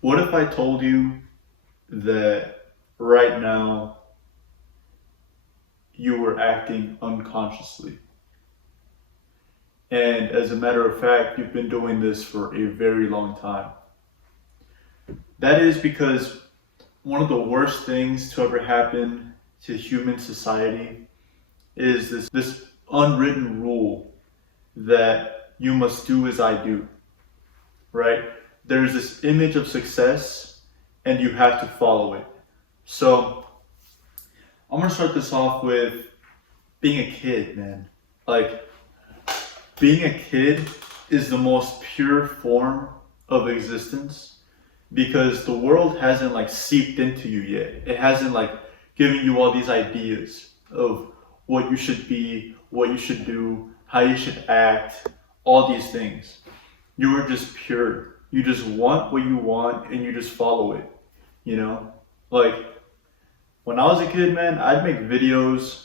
What if I told you that right now you were acting unconsciously? And as a matter of fact, you've been doing this for a very long time. That is because one of the worst things to ever happen to human society is this unwritten rule that you must do as I do, right? There's this image of success and you have to follow it. So I'm gonna start this off with being a kid, man. Like, being a kid is the most pure form of existence because the world hasn't like seeped into you yet. It hasn't like given you all these ideas of what you should be, what you should do, how you should act, all these things. You are just pure. You just want what you want and you just follow it, you know? Like, when I was a kid, man, I'd make videos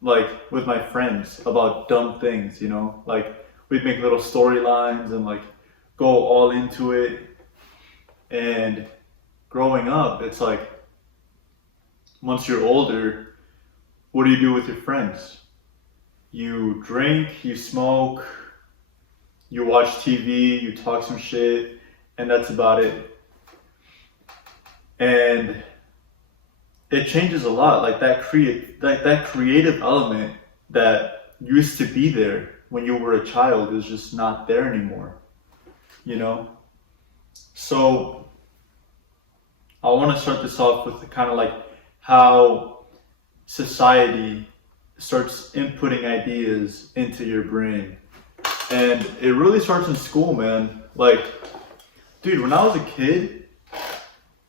like with my friends about dumb things, you know? Like, we'd make little storylines and like go all into it. And growing up, it's like, once you're older, what do you do with your friends? You drink, you smoke, you watch TV, you talk some shit, and that's about it. And it changes a lot. Like that creative element that used to be there when you were a child is just not there anymore. You know? So I want to start this off with the kind of like how society starts inputting ideas into your brain. And it really starts in school, man. Like, dude, when I was a kid,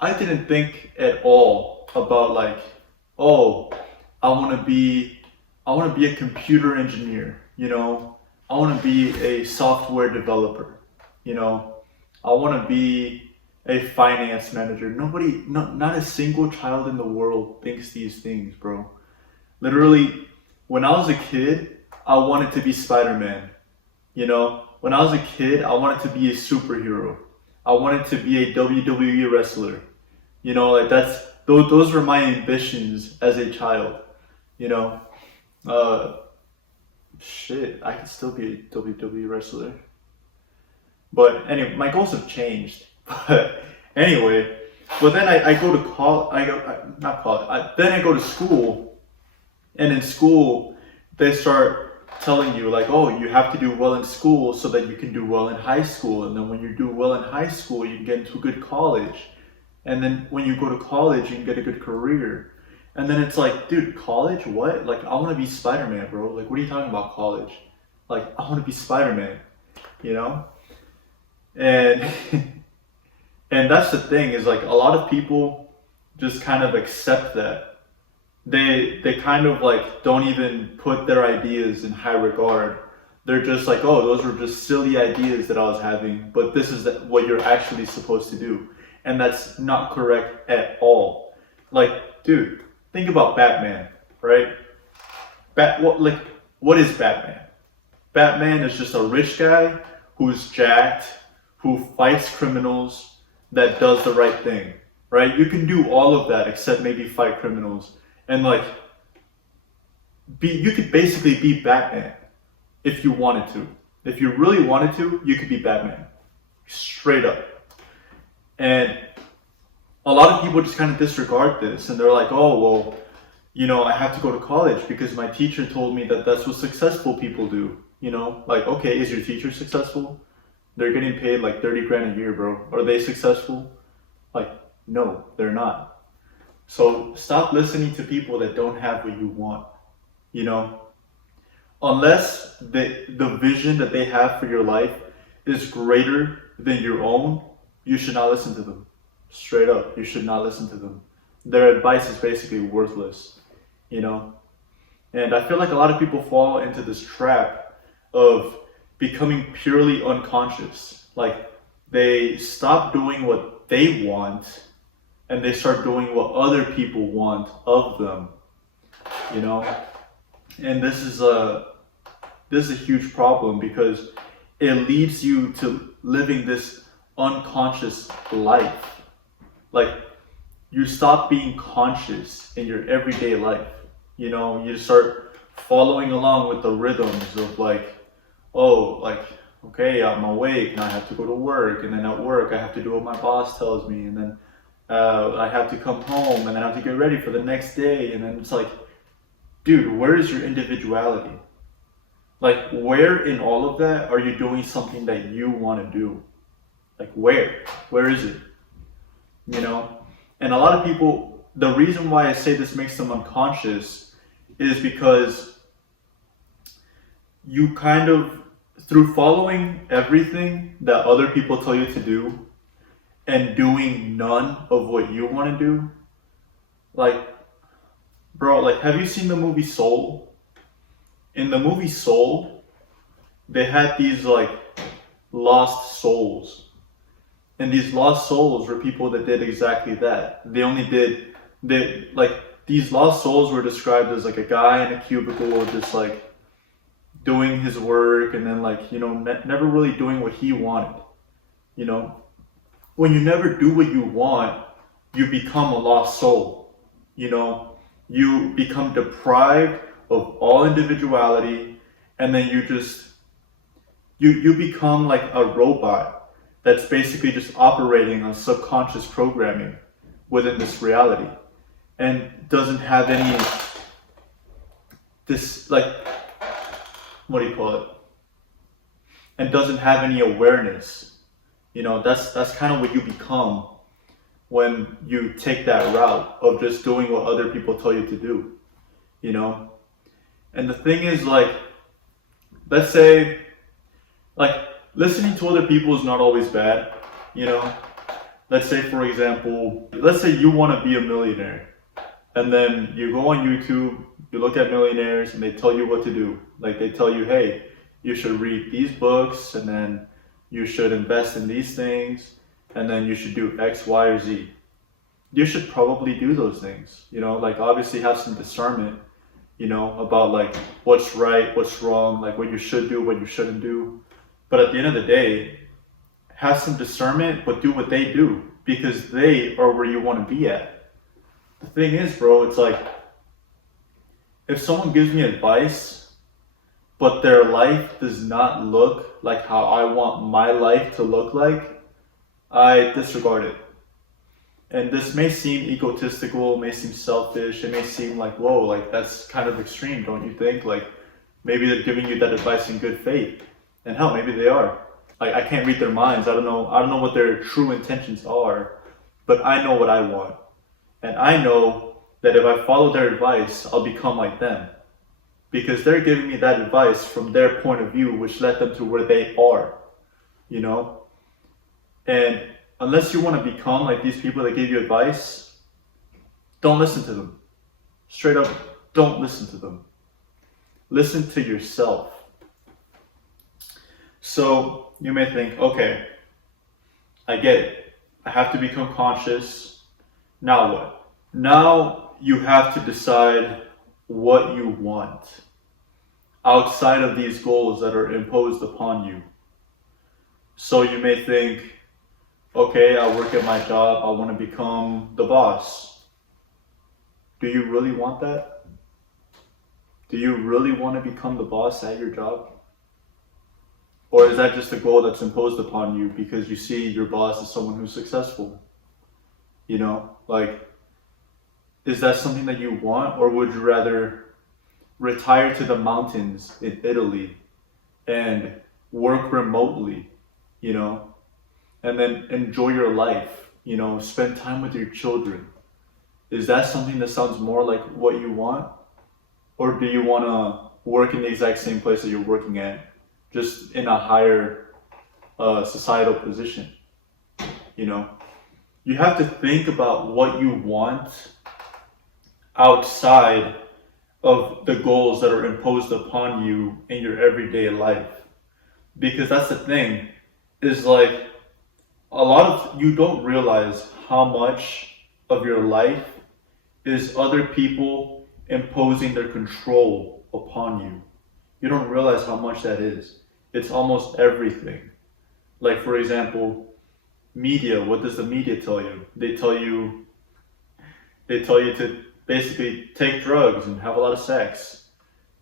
I didn't think at all about like, oh, I want to be a computer engineer, you know? I want to be a software developer, you know? I want to be a finance manager. Nobody, not a single child in the world thinks these things, bro. Literally, when I was a kid, I wanted to be Spider-Man. You know, when I was a kid, I wanted to be a superhero. I wanted to be a WWE wrestler. You know, like those were my ambitions as a child. You know, uh, shit, I could still be a WWE wrestler. But anyway, my goals have changed. But anyway, but then I go to college. Not college. Then I go to school, and in school they start telling you like, oh, you have to do well in school so that you can do well in high school, and then when you do well in high school, you can get into a good college, and then when you go to college, you can get a good career, and then it's like, dude, college? What? Like, I want to be Spider-Man, bro. Like, what are you talking about, college? Like, I want to be Spider-Man, you know? And and that's the thing is like a lot of people just kind of accept that. They kind of like don't even put their ideas in high regard. They're just like, oh, those were just silly ideas that I was having, but this is what you're actually supposed to do. And that's not correct at all. Like, dude, think about Batman, right? What is Batman? Batman is just a rich guy who's jacked, who fights criminals, that does the right thing, right? You can do all of that except maybe fight criminals, and like you could basically be Batman if you wanted to. If you really wanted to, you could be Batman, straight up. And a lot of people just kind of disregard this, and they're like, oh well, you know, I have to go to college because my teacher told me that that's what successful people do. You know, like, okay, is your teacher successful? They're getting paid like 30 grand a year, bro. Are they successful? Like, no, they're not. So stop listening to people that don't have what you want, you know? Unless the vision that they have for your life is greater than your own, you should not listen to them. Straight up, you should not listen to them. Their advice is basically worthless, you know? And I feel like a lot of people fall into this trap of becoming purely unconscious. Like, they stop doing what they want and they start doing what other people want of them, you know? And this is a huge problem because it leads you to living this unconscious life. Like, you stop being conscious in your everyday life. You know, you start following along with the rhythms of like, oh, like, okay, I'm awake and I have to go to work, and then at work I have to do what my boss tells me, and then I have to come home, and then I have to get ready for the next day, and then it's like, dude, where is your individuality? Like, where in all of that are you doing something that you want to do? Like, where is it? You know? And a lot of people, the reason why I say this makes them unconscious is because you kind of, through following everything that other people tell you to do and doing none of what you want to do, like, bro, like, have you seen the movie Soul? In the movie Soul, they had these like lost souls. And these lost souls were people that did exactly that. These lost souls were described as like a guy in a cubicle just like doing his work, and then like, you know, never really doing what he wanted. You know, when you never do what you want, you become a lost soul. You know, you become deprived of all individuality, and then you become like a robot that's basically just operating on subconscious programming within this reality, and doesn't have any what do you call it? And doesn't have any awareness. You know, that's kind of what you become when you take that route of just doing what other people tell you to do, you know? And the thing is, like, let's say, like, listening to other people is not always bad, you know? Let's say, for example, let's say you want to be a millionaire, and then you go on YouTube, you look at millionaires, and they tell you what to do. Like, they tell you, hey, you should read these books, and then you should invest in these things, and then you should do X, Y, or Z. You should probably do those things, you know? Like, obviously have some discernment, you know, about like what's right, what's wrong, like what you should do, what you shouldn't do. But at the end of the day, have some discernment, but do what they do, because they are where you want to be at. The thing is, bro, it's like, if someone gives me advice, but their life does not look like how I want my life to look like, I disregard it. And this may seem egotistical, may seem selfish, it may seem like, whoa, like that's kind of extreme, don't you think? Like, maybe they're giving you that advice in good faith. And hell, maybe they are. Like, I can't read their minds. I don't know what their true intentions are, but I know what I want. And I know that if I follow their advice, I'll become like them. Because they're giving me that advice from their point of view, which led them to where they are, you know? And unless you want to become like these people that give you advice, don't listen to them. Straight up, don't listen to them. Listen to yourself. So you may think, okay, I get it. I have to become conscious. Now what? Now you have to decide what you want outside of these goals that are imposed upon you. So you may think, okay, I work at my job, I want to become the boss. Do you really want that? Do you really want to become the boss at your job? Or is that just a goal that's imposed upon you because you see your boss as someone who's successful? You know, like, is that something that you want, or would you rather retire to the mountains in Italy and work remotely, you know, and then enjoy your life, you know, spend time with your children? Is that something that sounds more like what you want? Or do you want to work in the exact same place that you're working at, just in a higher societal position? You know, you have to think about what you want outside of the goals that are imposed upon you in your everyday life. Because that's the thing, is like, you don't realize how much of your life is other people imposing their control upon you. You don't realize how much that is. It's almost everything. Like, for example, Media, what does the media tell you? They tell you to basically take drugs and have a lot of sex.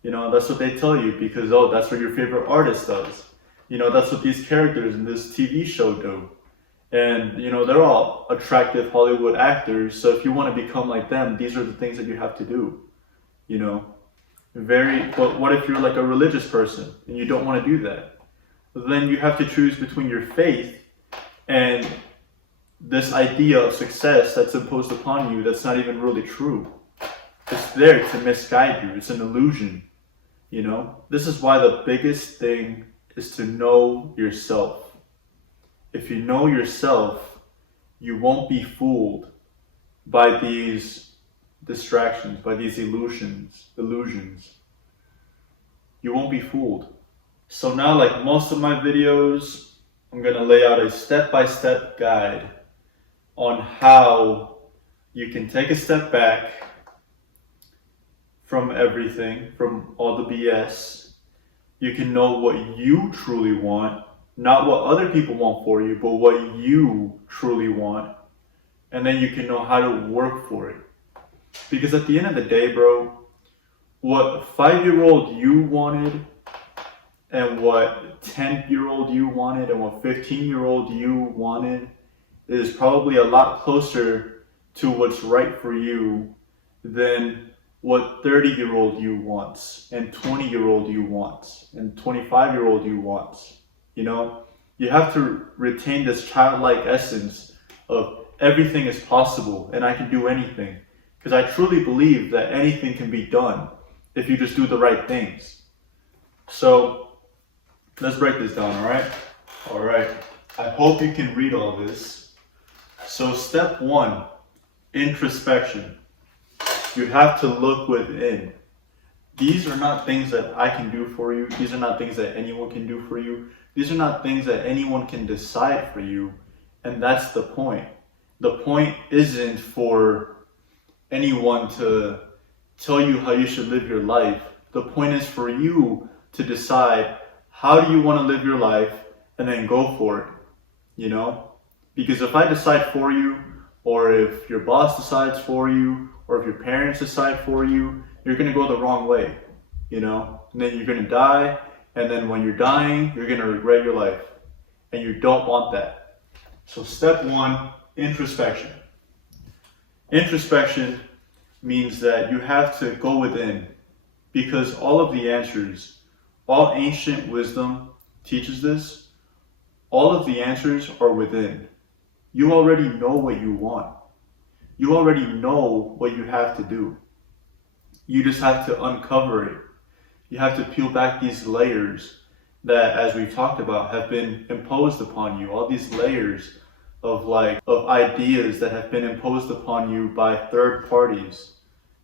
That's what they tell you because, oh, that's what your favorite artist does. That's what these characters in this TV show do. And, they're all attractive Hollywood actors. So if you want to become like them, these are the things that you have to do. But what if you're like a religious person and you don't want to do that? Then you have to choose between your faith and this idea of success that's imposed upon you that's not even really true. It's there to misguide you. It's an illusion. This is why the biggest thing is to know yourself. If you know yourself, you won't be fooled by these distractions, by these illusions. You won't be fooled. So now, like most of my videos, I'm going to lay out a step-by-step guide on how you can take a step back from everything, from all the BS. You can know what you truly want, not what other people want for you, but what you truly want. And then you can know how to work for it. Because at the end of the day, bro, what 5-year-old you wanted and what 10-year-old you wanted and what 15-year-old you wanted is probably a lot closer to what's right for you than what 30-year-old you wants and 20-year-old you wants and 25-year-old you wants. You have to retain this childlike essence of everything is possible and I can do anything. Because I truly believe that anything can be done if you just do the right things. So let's break this down, all right? All right. I hope you can read all this. So step 1, introspection. You have to look within. These are not things that I can do for you. These are not things that anyone can do for you. These are not things that anyone can decide for you. And that's the point. The point isn't for anyone to tell you how you should live your life. The point is for you to decide how do you want to live your life and then go for it, Because if I decide for you, or if your boss decides for you, or if your parents decide for you, you're going to go the wrong way, And then you're going to die, and then when you're dying, you're going to regret your life. And you don't want that. So step 1, introspection. Introspection means that you have to go within, because all of the answers, all ancient wisdom teaches this, all of the answers are within. You already know what you want. You already know what you have to do. You just have to uncover it. You have to peel back these layers that, as we've talked about, have been imposed upon you. All these layers of ideas that have been imposed upon you by third parties,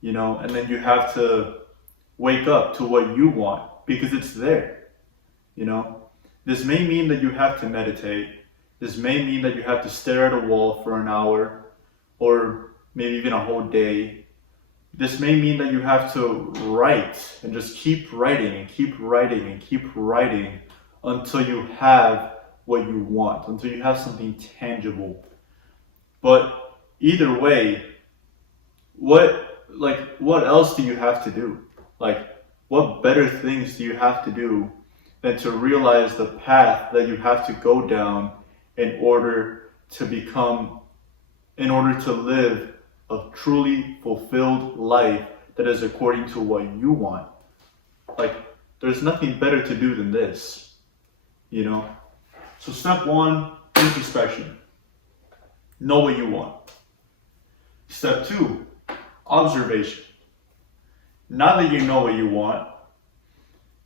and then you have to wake up to what you want because it's there, This may mean that you have to meditate. This may mean that you have to stare at a wall for an hour or maybe even a whole day. This may mean that you have to write and just keep writing and keep writing and keep writing until you have what you want, until you have something tangible. But either way, what else do you have to do? What better things do you have to do than to realize the path that you have to go down in order to live a truly fulfilled life that is according to what you want? There's nothing better to do than this, So step 1, introspection. Know what you want. Step 2, observation. Now that you know what you want,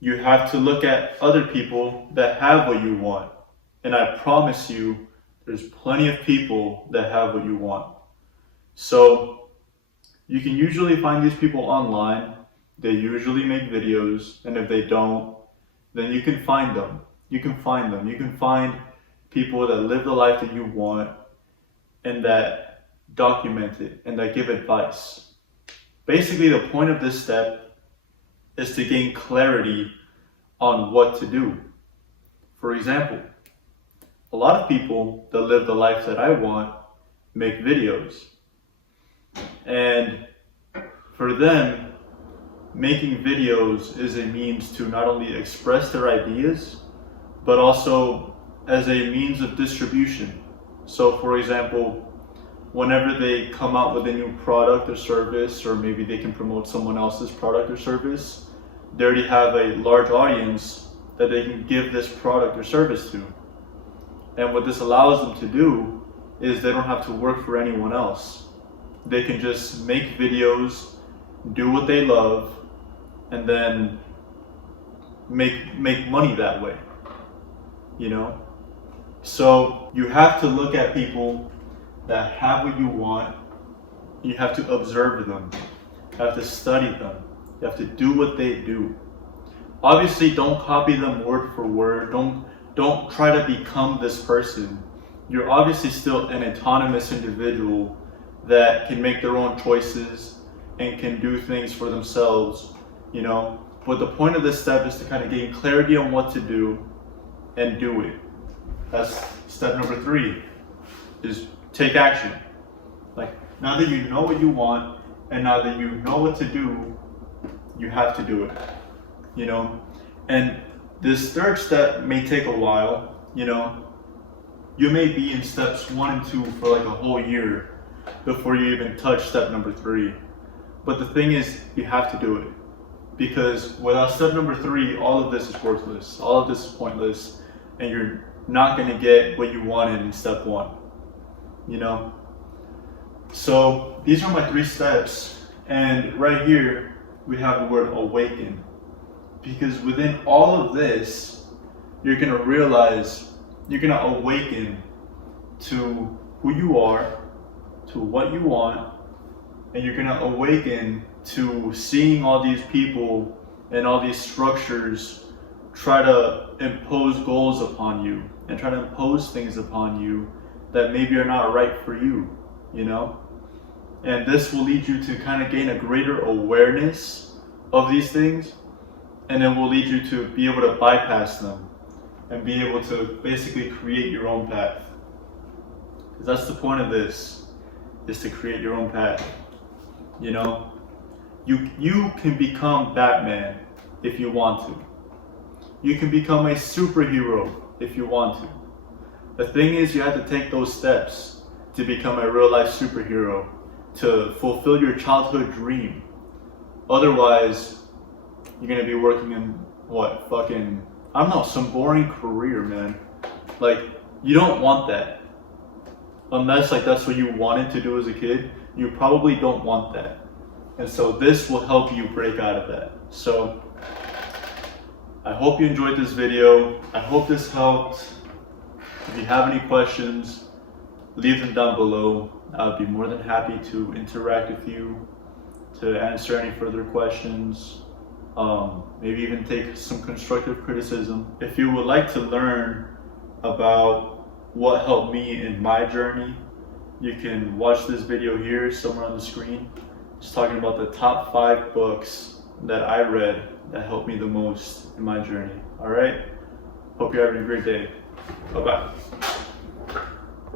you have to look at other people that have what you want. And I promise you, there's plenty of people that have what you want. So you can usually find these people online. They usually make videos, and if they don't, then you can find them. You can find people that live the life that you want and that document it and that give advice. Basically, the point of this step is to gain clarity on what to do. For example, a lot of people that live the life that I want make videos. And for them, making videos is a means to not only express their ideas, but also as a means of distribution. So for example, whenever they come out with a new product or service, or maybe they can promote someone else's product or service, they already have a large audience that they can give this product or service to. And what this allows them to do is they don't have to work for anyone else. They can just make videos, do what they love, and then make money that way, you know? So you have to look at people that have what you want. You have to observe them. You have to study them. You have to do what they do. Obviously, don't copy them word for word. Don't try to become this person. You're obviously still an autonomous individual that can make their own choices and can do things for themselves, you know? But the point of this step is to kind of gain clarity on what to do and do it. That's step number 3, is take action. Like, now that you know what you want and now that you know what to do, you have to do it, you know? And this third step may take a while, you know? You may be in steps 1 and 2 for like a whole year before you even touch step number 3. But the thing is, you have to do it. Because without step number 3, all of this is worthless. All of this is pointless. And you're not going to get what you wanted in step 1. You know? So these are my 3 steps. And right here, we have the word awaken. Because within all of this, you're going to realize, you're going to awaken to who you are, to what you want, and you're going to awaken to seeing all these people and all these structures try to impose goals upon you and try to impose things upon you that maybe are not right for you, you know? And this will lead you to kind of gain a greater awareness of these things, and it will lead you to be able to bypass them and be able to basically create your own path. Because that's the point of this, is to create your own path. You know, you can become Batman if you want to. You can become a superhero if you want to. The thing is, you have to take those steps to become a real life superhero, to fulfill your childhood dream. Otherwise, you're gonna be working in what, fucking, I don't know, some boring career, man. Like, you don't want that. Unless like that's what you wanted to do as a kid, you probably don't want that. And so this will help you break out of that. So I hope you enjoyed this video. I hope this helped. If you have any questions, leave them down below. I'll be more than happy to interact with you, to answer any further questions, maybe even take some constructive criticism. If you would like to learn about what helped me in my journey, you can watch this video here somewhere on the screen. Just talking about the top 5 books that I read that helped me the most in my journey. All right? Hope you're having a great day. Bye-bye.